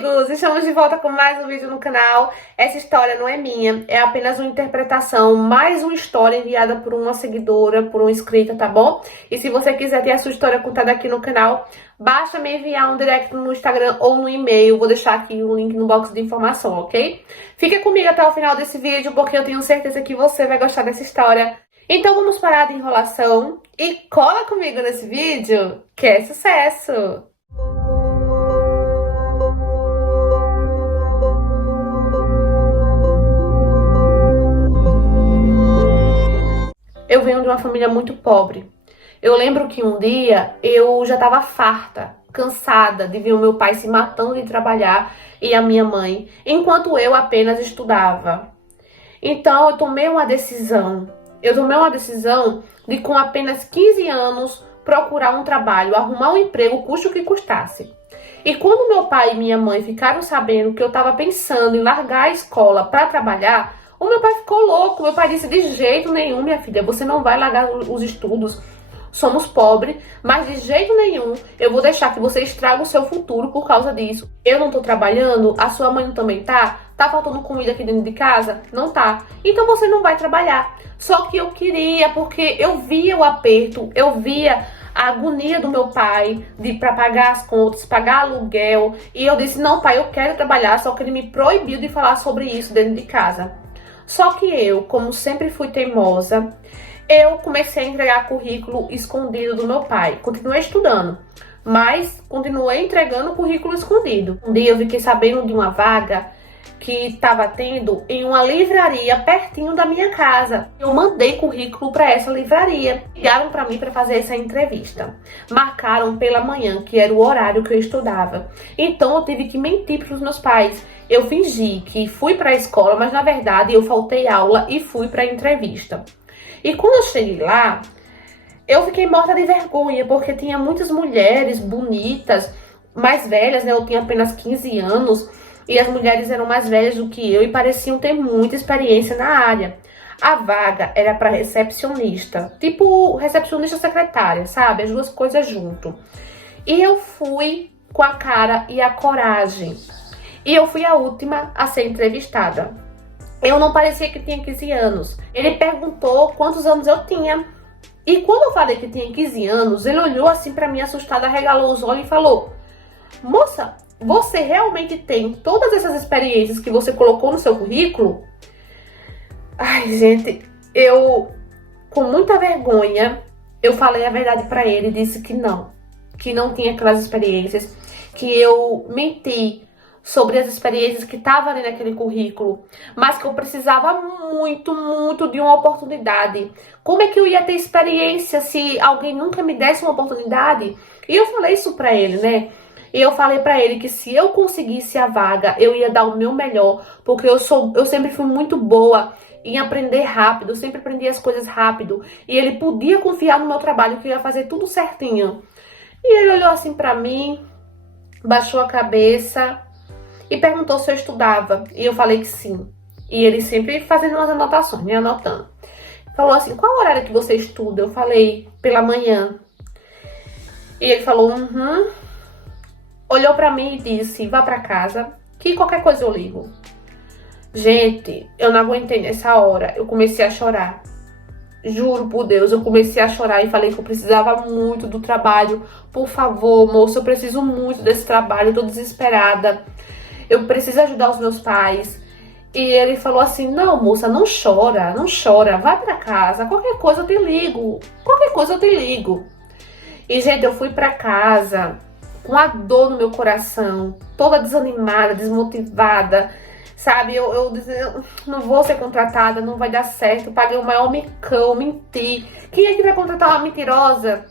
amigos! Estamos de volta com mais um vídeo no canal. Essa história não é minha, é apenas uma interpretação, mais uma história enviada por uma seguidora, por uma inscrita, tá bom? E se você quiser ter a sua história contada aqui no canal, basta me enviar um direct no Instagram ou no e-mail. Vou deixar aqui o link no box de informação, ok? Fica comigo até o final desse vídeo, porque eu tenho certeza que você vai gostar dessa história. Então vamos parar de enrolação e cola comigo nesse vídeo, que é sucesso! Eu venho de uma família muito pobre. Eu lembro que um dia eu já estava farta, cansada de ver o meu pai se matando de trabalhar e a minha mãe, enquanto eu apenas estudava. Então eu tomei uma decisão. Eu tomei uma decisão de, com apenas 15 anos, procurar um trabalho, arrumar um emprego, custe o que custasse. E quando meu pai e minha mãe ficaram sabendo que eu estava pensando em largar a escola para trabalhar, o meu pai ficou louco. Meu pai disse: de jeito nenhum, minha filha, você não vai largar os estudos. Somos pobres, mas de jeito nenhum eu vou deixar que você estrague o seu futuro por causa disso. Eu não tô trabalhando, a sua mãe também tá? Tá faltando comida aqui dentro de casa? Não tá. Então você não vai trabalhar. Só que eu queria, porque eu via o aperto, eu via a agonia do meu pai para pagar as contas, pagar aluguel. E eu disse: não, pai, eu quero trabalhar, só que ele me proibiu de falar sobre isso dentro de casa. Só que eu, como sempre fui teimosa, eu comecei a entregar currículo escondido do meu pai. Continuei estudando, mas continuei entregando currículo escondido. Um dia eu fiquei sabendo de uma vaga que estava tendo em uma livraria pertinho da minha casa. Eu mandei currículo para essa livraria. Ligaram para mim para fazer essa entrevista. Marcaram pela manhã, que era o horário que eu estudava. Então eu tive que mentir para os meus pais. Eu fingi que fui para a escola, mas na verdade eu faltei aula e fui para a entrevista. E quando eu cheguei lá, eu fiquei morta de vergonha, porque tinha muitas mulheres bonitas, mais velhas, né? Eu tinha apenas 15 anos, e as mulheres eram mais velhas do que eu e pareciam ter muita experiência na área. A vaga era para recepcionista, tipo recepcionista secretária, sabe? As duas coisas junto. E eu fui com a cara e a coragem. E eu fui a última a ser entrevistada. Eu não parecia que tinha 15 anos. Ele perguntou quantos anos eu tinha. E quando eu falei que tinha 15 anos, ele olhou assim pra mim assustada, regalou os olhos e falou: moça, você realmente tem todas essas experiências que você colocou no seu currículo? Ai, gente, eu, com muita vergonha, eu falei a verdade pra ele e disse que não tinha aquelas experiências, que eu menti sobre as experiências que estavam ali naquele currículo, mas que eu precisava muito, muito de uma oportunidade. Como é que eu ia ter experiência se alguém nunca me desse uma oportunidade? E eu falei isso pra ele, né? E eu falei pra ele que se eu conseguisse a vaga, eu ia dar o meu melhor, porque eu sempre fui muito boa em aprender rápido, eu sempre aprendi as coisas rápido, e ele podia confiar no meu trabalho, que eu ia fazer tudo certinho. E ele olhou assim pra mim, baixou a cabeça e perguntou se eu estudava. E eu falei que sim. E ele sempre fazendo umas anotações, me anotando. Falou assim: qual horário que você estuda? Eu falei: pela manhã. E ele falou: olhou pra mim e disse: vá pra casa, que qualquer coisa eu ligo. Gente, eu não aguentei nessa hora. Eu comecei a chorar. Juro por Deus, eu comecei a chorar e falei que eu precisava muito do trabalho. Por favor, moço, eu preciso muito desse trabalho, eu tô desesperada. Eu preciso ajudar os meus pais. E ele falou assim: não, moça, não chora, não chora, vai pra casa, qualquer coisa eu te ligo, qualquer coisa eu te ligo. E, gente, eu fui pra casa com a dor no meu coração, toda desanimada, desmotivada, sabe? Eu disse: não vou ser contratada, não vai dar certo, eu paguei o maior micão, menti. Quem é que vai contratar uma mentirosa?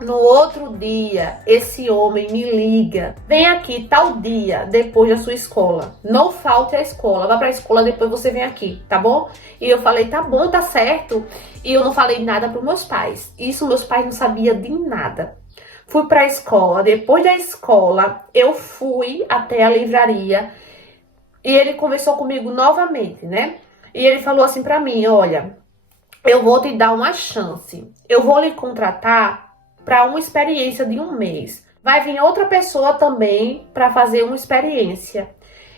No outro dia, esse homem me liga: vem aqui tal dia, depois da sua escola. Não falte à escola, vá pra escola, depois você vem aqui, tá bom? E eu falei: tá bom, tá certo. E eu não falei nada pros meus pais. Isso meus pais não sabiam de nada. Fui pra escola, depois da escola, eu fui até a livraria. E ele conversou comigo novamente, né? E ele falou assim pra mim: olha, eu vou te dar uma chance. Eu vou lhe contratar para uma experiência de 1 mês. vai vir outra pessoa também para fazer uma experiência.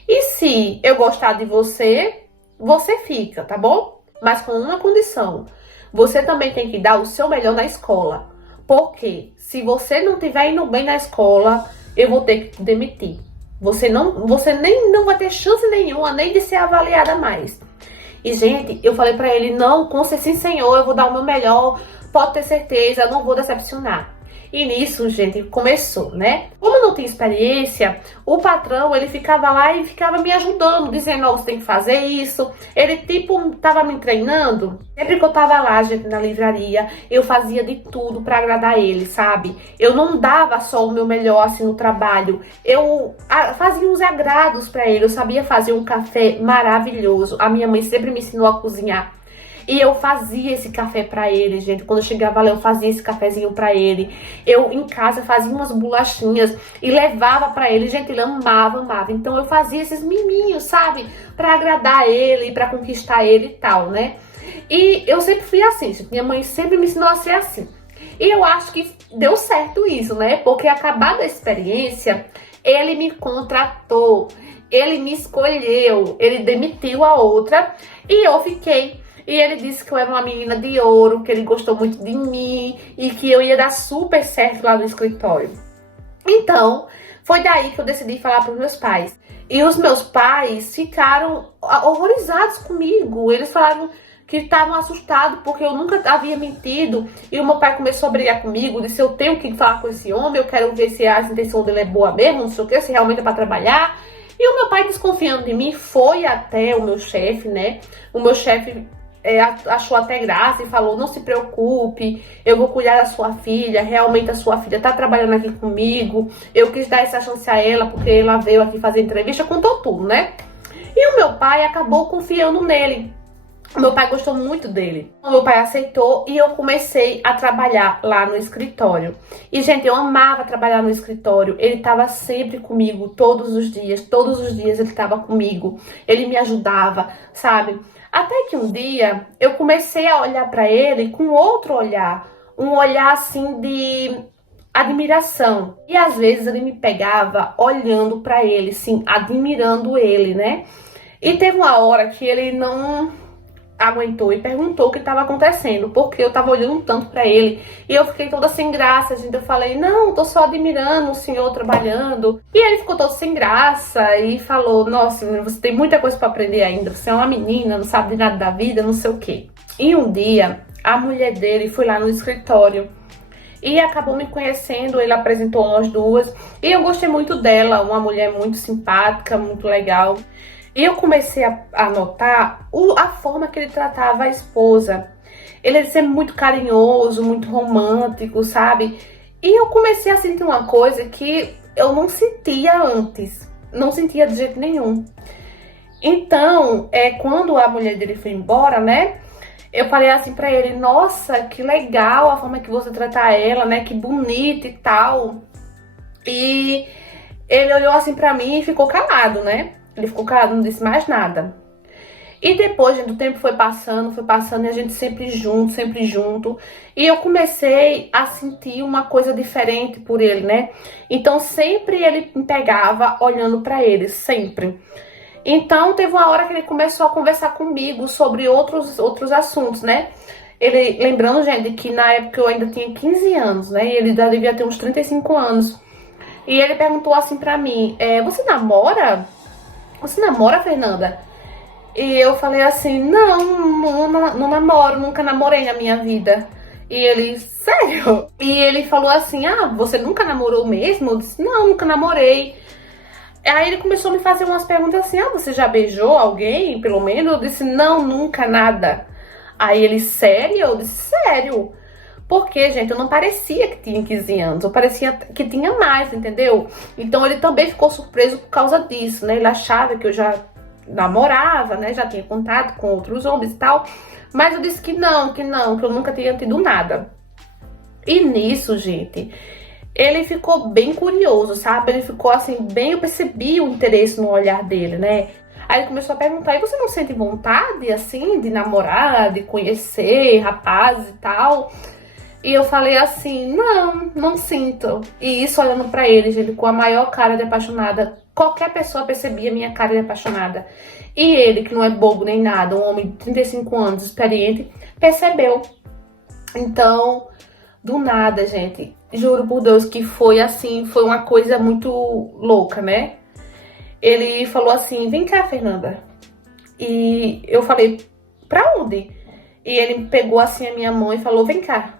E se eu gostar de você, você fica, tá bom? Mas com uma condição. Você também tem que dar o seu melhor na escola. Porque se você não estiver indo bem na escola, eu vou ter que te demitir. Você nem não vai ter chance nenhuma nem de ser avaliada mais. E, gente, eu falei pra ele, não, com ser sim, senhor, eu vou dar o meu melhor, pode ter certeza, eu não vou decepcionar. E nisso, gente, começou, né? Como eu não tinha experiência, o patrão, ele ficava lá e ficava me ajudando, dizendo, ó, você tem que fazer isso. Ele, tipo, tava me treinando. Sempre que eu tava lá, gente, na livraria, eu fazia de tudo pra agradar ele, sabe? Eu não dava só o meu melhor, assim, no trabalho. Eu fazia uns agrados pra ele. Eu sabia fazer um café maravilhoso. A minha mãe sempre me ensinou a cozinhar. E eu fazia esse café pra ele, gente. Quando eu chegava lá, eu fazia esse cafezinho pra ele. Eu, em casa, fazia umas bolachinhas e levava pra ele. Gente, ele amava, amava. Então, eu fazia esses miminhos, sabe? Pra agradar ele, pra conquistar ele e tal, né? E eu sempre fui assim, gente. Minha mãe sempre me ensinou a ser assim. E eu acho que deu certo isso, né? Porque, acabada a experiência, ele me contratou. Ele me escolheu. Ele demitiu a outra e eu fiquei. E ele disse que eu era uma menina de ouro, que ele gostou muito de mim e que eu ia dar super certo lá no escritório. Então, foi daí que eu decidi falar para os meus pais. E os meus pais ficaram horrorizados comigo. Eles falaram que estavam assustados porque eu nunca havia mentido. E o meu pai começou a brigar comigo, disse, eu tenho que falar com esse homem, eu quero ver se a intenção dele é boa mesmo, não sei o que, se realmente é para trabalhar. E o meu pai, desconfiando de mim, foi até o meu chefe, né? O meu chefe achou até graça e falou, não se preocupe, eu vou cuidar da sua filha, realmente a sua filha tá trabalhando aqui comigo, eu quis dar essa chance a ela porque ela veio aqui fazer entrevista, contou tudo, né? E o meu pai acabou confiando nele. O meu pai gostou muito dele. O meu pai aceitou e eu comecei a trabalhar lá no escritório. E, gente, eu amava trabalhar no escritório. Ele estava sempre comigo, todos os dias ele estava comigo. Ele me ajudava, sabe? Até que um dia eu comecei a olhar para ele com outro olhar. Um olhar, assim, de admiração. E às vezes ele me pegava olhando para ele, assim, admirando ele, né? E teve uma hora que ele não aguentou e perguntou o que estava acontecendo, porque eu tava olhando tanto para ele e eu fiquei toda sem graça, gente. Eu falei, não, tô só admirando o senhor trabalhando. E ele ficou todo sem graça e falou, nossa, você tem muita coisa para aprender ainda, você é uma menina, não sabe de nada da vida, não sei o quê. E um dia, a mulher dele foi lá no escritório e acabou me conhecendo, ele apresentou nós duas e eu gostei muito dela, uma mulher muito simpática, muito legal. E eu comecei a notar a forma que ele tratava a esposa. Ele era sempre muito carinhoso, muito romântico, sabe? E eu comecei a sentir uma coisa que eu não sentia antes. Não sentia de jeito nenhum. Então, quando a mulher dele foi embora, né? Eu falei assim pra ele, nossa, que legal a forma que você trata ela, né? Que bonita e tal. E ele olhou assim pra mim e ficou calado, né? Ele ficou calado, não disse mais nada. E depois, gente, o tempo foi passando e a gente sempre junto. E eu comecei a sentir uma coisa diferente por ele, né? Então, sempre ele me pegava olhando pra ele, sempre. Então, teve uma hora que ele começou a conversar comigo sobre outros assuntos, né? Ele, lembrando, gente, que na época eu ainda tinha 15 anos, né? E ele devia ter uns 35 anos. E ele perguntou assim pra mim, você namora? Você namora, Fernanda? E eu falei assim, não namoro, nunca namorei na minha vida. E ele, sério? E ele falou assim, você nunca namorou mesmo? Eu disse, não, nunca namorei. Aí ele começou a me fazer umas perguntas assim, você já beijou alguém, pelo menos? Eu disse, não, nunca, nada. Aí ele, sério? Eu disse, sério. Porque, gente, eu não parecia que tinha 15 anos, eu parecia que tinha mais, entendeu? Então ele também ficou surpreso por causa disso, né? Ele achava que eu já namorava, né? Já tinha contato com outros homens e tal. Mas eu disse que eu nunca tinha tido nada. E nisso, gente, ele ficou bem curioso, sabe? Ele ficou assim, eu percebi o interesse no olhar dele, né? Aí ele começou a perguntar, e você não sente vontade, assim, de namorar, de conhecer rapazes e tal? E eu falei assim, não, não sinto. E isso olhando pra ele, gente, com a maior cara de apaixonada. Qualquer pessoa percebia minha cara de apaixonada. E ele, que não é bobo nem nada, um homem de 35 anos, experiente, percebeu. Então, do nada, gente, juro por Deus que foi assim, foi uma coisa muito louca, né? Ele falou assim, vem cá, Fernanda. E eu falei, pra onde? E ele pegou assim a minha mão e falou, vem cá.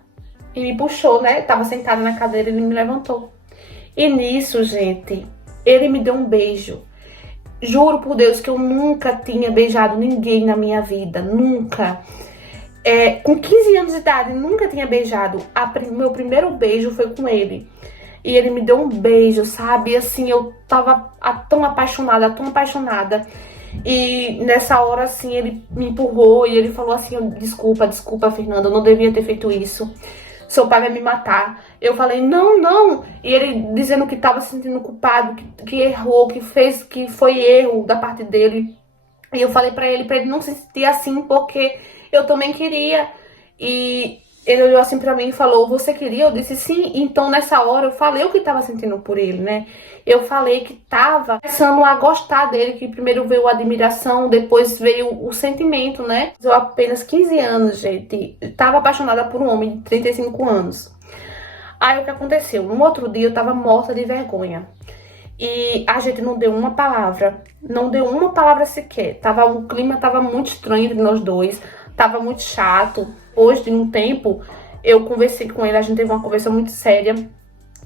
E me puxou, né? Tava sentada na cadeira e ele me levantou. E nisso, gente, ele me deu um beijo. Juro por Deus que eu nunca tinha beijado ninguém na minha vida, nunca. Com 15 anos de idade, nunca tinha beijado. Meu primeiro beijo foi com ele. E ele me deu um beijo, sabe? E assim, eu tava tão apaixonada, tão apaixonada. E nessa hora, assim, ele me empurrou e ele falou assim, desculpa, Fernanda, eu não devia ter feito isso. Seu pai vai me matar. Eu falei, não, não. E ele dizendo que tava se sentindo culpado, que errou, que foi erro da parte dele. E eu falei pra ele não se sentir assim, porque eu também queria. E ele olhou assim pra mim e falou, você queria? Eu disse sim. Então nessa hora eu falei o que tava sentindo por ele, né? Eu falei que tava começando a gostar dele, que primeiro veio a admiração, depois veio o sentimento, né? Eu apenas 15 anos, gente, tava apaixonada por um homem de 35 anos. Aí o que aconteceu? No outro dia eu tava morta de vergonha. E a gente não deu uma palavra, não deu uma palavra sequer. O clima tava muito estranho entre nós dois, tava muito chato. Hoje, de um tempo, eu conversei com ele, a gente teve uma conversa muito séria.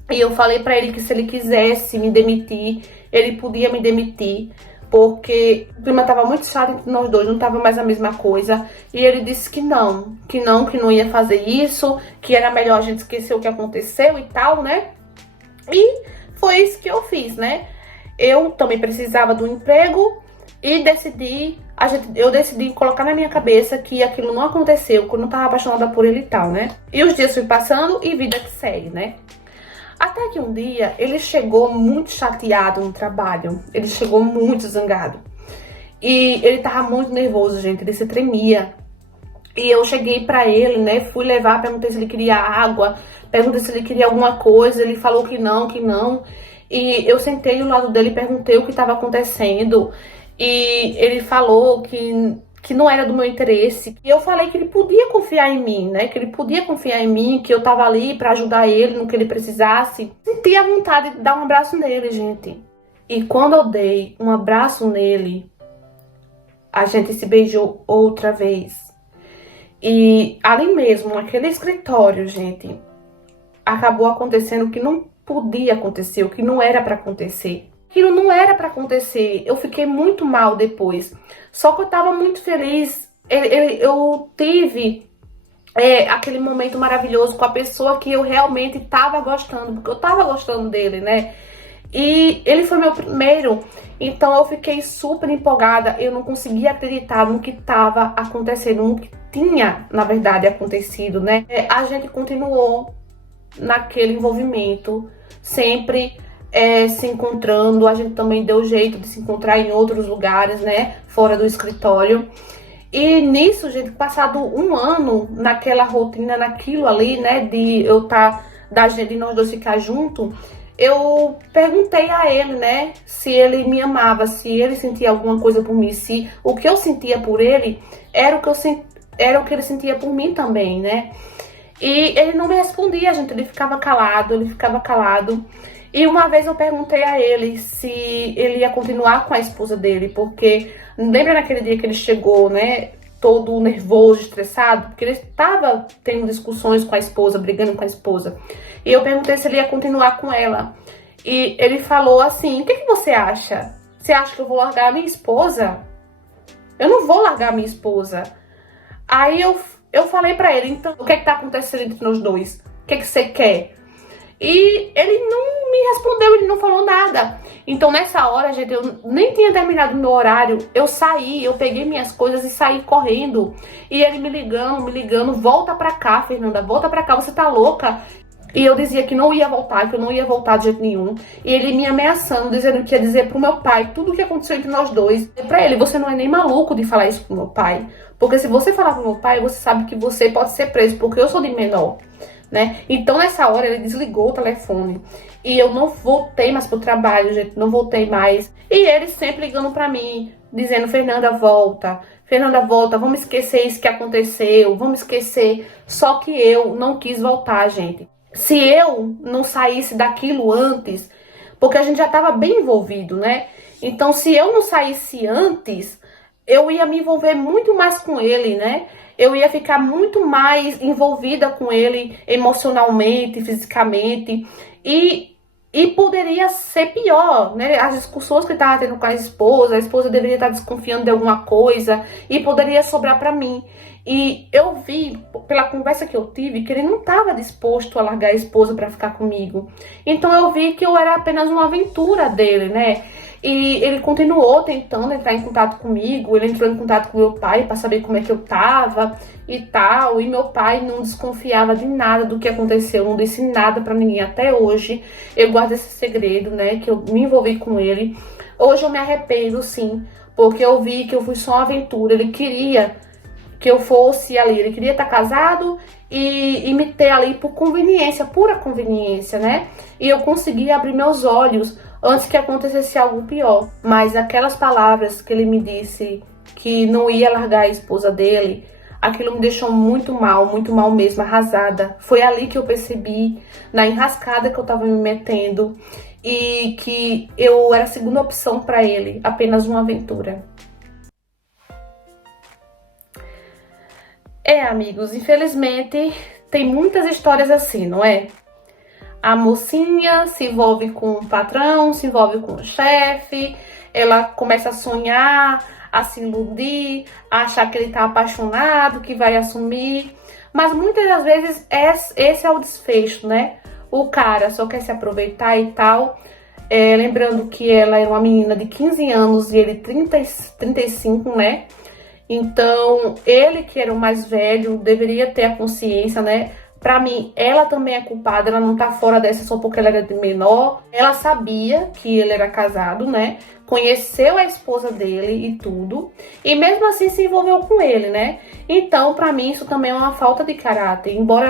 E eu falei pra ele que se ele quisesse me demitir, ele podia me demitir. Porque o clima tava muito chato entre nós dois, não tava mais a mesma coisa. E ele disse que não ia fazer isso, que era melhor a gente esquecer o que aconteceu e tal, né? E foi isso que eu fiz, né? Eu também precisava do emprego e eu decidi colocar na minha cabeça que aquilo não aconteceu, que eu não tava apaixonada por ele e tal, né? E os dias fui passando e vida que segue, né? Até que um dia ele chegou muito chateado no trabalho, ele chegou muito zangado. E ele tava muito nervoso, gente, ele se tremia. E eu cheguei pra ele, né, fui levar, perguntei se ele queria água, perguntei se ele queria alguma coisa, ele falou que não, que não. E eu sentei ao lado dele e perguntei o que estava acontecendo. E ele falou que não era do meu interesse. E eu falei que ele podia confiar em mim, né, que ele podia confiar em mim, que eu tava ali pra ajudar ele no que ele precisasse. Senti a vontade de dar um abraço nele, gente. E quando eu dei um abraço nele, a gente se beijou outra vez. E ali mesmo, naquele escritório, gente, acabou acontecendo o que não podia acontecer, o que não era pra acontecer. Aquilo não era pra acontecer. Eu fiquei muito mal depois. Só que eu tava muito feliz. Eu tive aquele momento maravilhoso com a pessoa que eu realmente tava gostando, porque eu tava gostando dele, né? E ele foi meu primeiro, então eu fiquei super empolgada, eu não conseguia acreditar no que estava acontecendo, no que tinha, na verdade, acontecido, né? A gente continuou naquele envolvimento, sempre se encontrando, a gente também deu jeito de se encontrar em outros lugares, né? Fora do escritório. E nisso, gente, passado um ano naquela rotina, naquilo ali, né? De eu de nós dois ficar junto. Eu perguntei a ele, né, se ele me amava, se ele sentia alguma coisa por mim, se o que eu sentia por ele era o que ele sentia por mim também, né? E ele não me respondia, gente, ele ficava calado. E uma vez eu perguntei a ele se ele ia continuar com a esposa dele, porque lembra naquele dia que ele chegou, né, todo nervoso, estressado, porque ele estava tendo discussões com a esposa, brigando com a esposa. E eu perguntei se ele ia continuar com ela. E ele falou assim, o que você acha? Você acha que eu vou largar a minha esposa? Eu não vou largar a minha esposa. Aí eu falei pra ele, então, o que tá acontecendo entre nós dois? O que você quer? E ele não me respondeu, ele não falou nada. Então nessa hora, gente, eu nem tinha terminado o meu horário. Eu saí, eu peguei minhas coisas e saí correndo. E ele me ligando, volta pra cá, Fernanda, volta pra cá, você tá louca? E eu dizia que não ia voltar, que eu não ia voltar de jeito nenhum. E ele me ameaçando, dizendo que ia dizer pro meu pai tudo o que aconteceu entre nós dois. E pra ele, você não é nem maluco de falar isso pro meu pai. Porque se você falar pro meu pai, você sabe que você pode ser preso, porque eu sou de menor. né? Então nessa hora ele desligou o telefone e eu não voltei mais pro trabalho, gente, não voltei mais. E ele sempre ligando pra mim, dizendo: Fernanda, volta. Fernanda, volta, vamos esquecer isso que aconteceu, vamos esquecer. Só que eu não quis voltar, gente. Se eu não saísse daquilo antes, porque a gente já estava bem envolvido, né? Então, se eu não saísse antes, eu ia me envolver muito mais com ele, né? Eu ia ficar muito mais envolvida com ele emocionalmente, fisicamente. E poderia ser pior, né? As discussões que ele estava tendo com a esposa deveria estar desconfiando de alguma coisa e poderia sobrar para mim. E eu vi, pela conversa que eu tive, que ele não estava disposto a largar a esposa para ficar comigo. Então eu vi que eu era apenas uma aventura dele, né? E ele continuou tentando entrar em contato comigo, ele entrou em contato com meu pai para saber como é que eu tava e tal. E meu pai não desconfiava de nada do que aconteceu, não disse nada para ninguém até hoje. Eu guardo esse segredo, né, que eu me envolvi com ele. Hoje eu me arrependo, sim, porque eu vi que eu fui só uma aventura. Ele queria que eu fosse ali, ele queria estar casado e me ter ali por conveniência, pura conveniência, né? E eu consegui abrir meus olhos antes que acontecesse algo pior. Mas aquelas palavras que ele me disse que não ia largar a esposa dele, aquilo me deixou muito mal mesmo, arrasada. Foi ali que eu percebi, na enrascada que eu tava me metendo, e que eu era a segunda opção para ele, apenas uma aventura. Amigos, infelizmente tem muitas histórias assim, não é? A mocinha se envolve com o patrão, se envolve com o chefe, ela começa a sonhar, a se iludir, a achar que ele tá apaixonado, que vai assumir. Mas muitas das vezes esse é o desfecho, né? O cara só quer se aproveitar e tal. Lembrando que ela era uma menina de 15 anos e ele 35, né? Então, ele que era o mais velho, deveria ter a consciência, né? Pra mim, ela também é culpada, ela não tá fora dessa só porque ela era de menor. Ela sabia que ele era casado, né? Conheceu a esposa dele e tudo. E mesmo assim se envolveu com ele, né? Então, pra mim, isso também é uma falta de caráter. Embora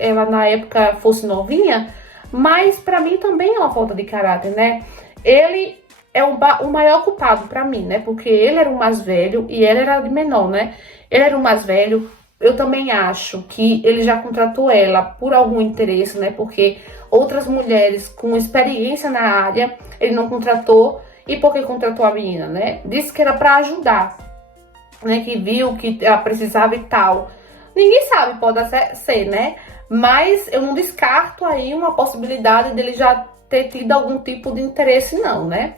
ela na época fosse novinha, mas pra mim também é uma falta de caráter, né? Ele é o maior culpado pra mim, né? Porque ele era o mais velho e ela era de menor, né? Ele era o mais velho. Eu também acho que ele já contratou ela por algum interesse, né? Porque outras mulheres com experiência na área, ele não contratou. E por que contratou a menina, né? Disse que era pra ajudar, né? Que viu que ela precisava e tal. Ninguém sabe, pode ser, né? Mas eu não descarto aí uma possibilidade dele já ter tido algum tipo de interesse, não, né?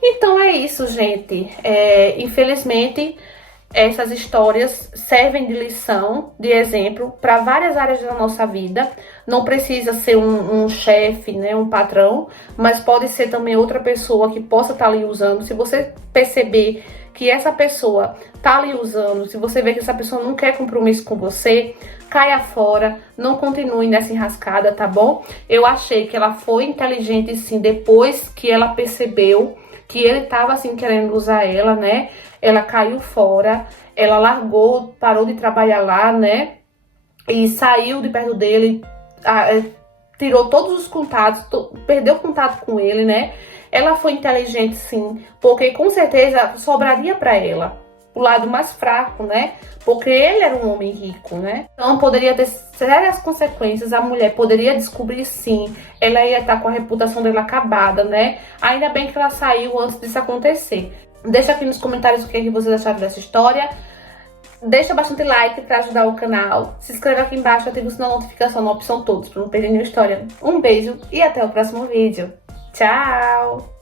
Então é isso, gente. Infelizmente, essas histórias servem de lição, de exemplo, para várias áreas da nossa vida. Não precisa ser um chefe, né, um patrão, mas pode ser também outra pessoa que possa estar ali usando. Se você perceber que essa pessoa tá ali usando, se você ver que essa pessoa não quer compromisso com você, caia fora, não continue nessa enrascada, tá bom? Eu achei que ela foi inteligente, sim, depois que ela percebeu que ele tava, assim, querendo usar ela, né? Ela caiu fora, ela largou, parou de trabalhar lá, né? E saiu de perto dele, tirou todos os contatos, perdeu o contato com ele, né? Ela foi inteligente, sim, porque com certeza sobraria pra ela o lado mais fraco, né? Porque ele era um homem rico, né? Então poderia ter sérias consequências, a mulher poderia descobrir, sim, ela ia estar com a reputação dela acabada, né? Ainda bem que ela saiu antes disso acontecer. Deixa aqui nos comentários o que vocês acharam dessa história. Deixa bastante like para ajudar o canal. Se inscreva aqui embaixo, ativa o sininho da notificação na opção todos para não perder nenhuma história. Um beijo e até o próximo vídeo. Tchau!